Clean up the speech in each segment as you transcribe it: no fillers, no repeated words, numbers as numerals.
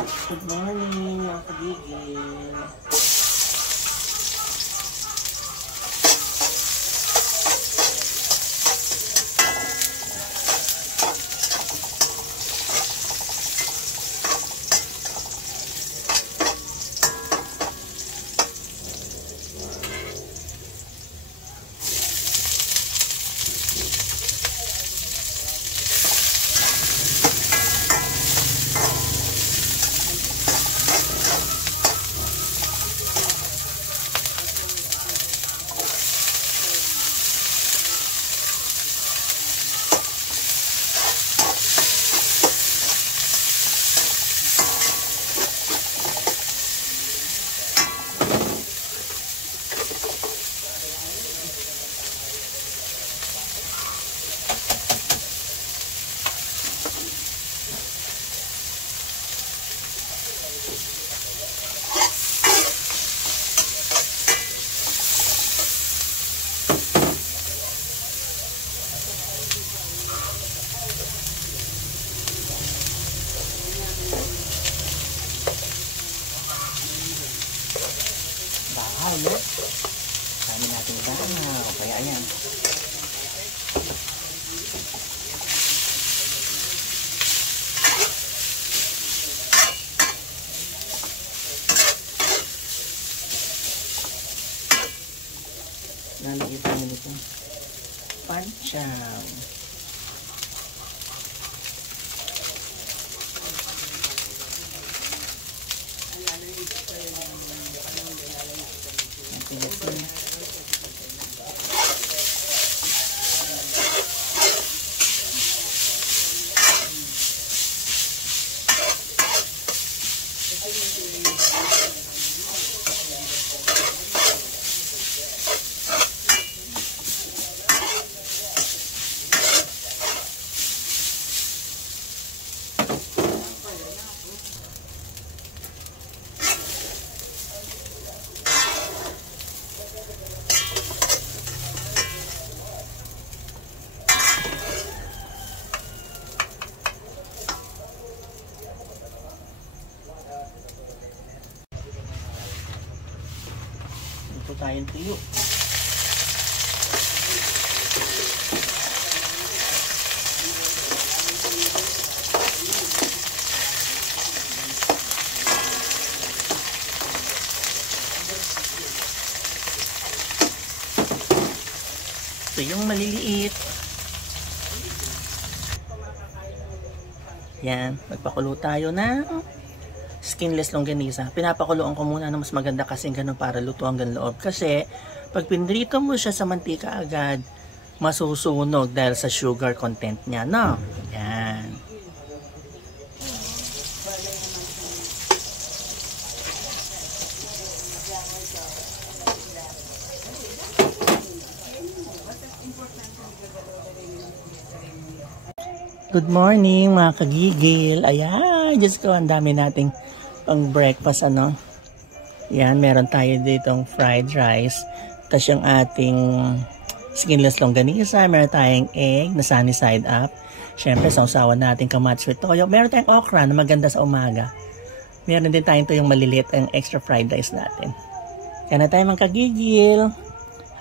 Good morning, mga kabigil. Bahaw, no? Dami natin bahaw. Kaya ayan. Lalagyan tayo nito. Pancham. Ito tayong tuyo. Ito yung maliliit. Yan, magpakulo tayo ng skinless longganisa. Pinapakuluan ko muna na mas maganda kasi ganun para luto hanggang loob. Kasi pag pinrito mo siya sa mantika agad, masusunog dahil sa sugar content niya, no? Yan. Good morning mga kagigil. Ayan, Diyos ko, ang dami nating pang breakfast, ano. Yan, meron tayo ditong fried rice. Tapos yung ating skinless longganisa. Meron tayong egg na sunny side up. Siyempre, sausawan natin kamatis with toyo. Meron tayong okra na maganda sa umaga. Meron din tayong tuyong maliliit, ang extra fried rice natin. Yan na tayo mga kagigil.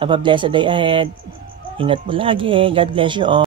Have a blessed day ahead. Ingat mo lagi. God bless you all.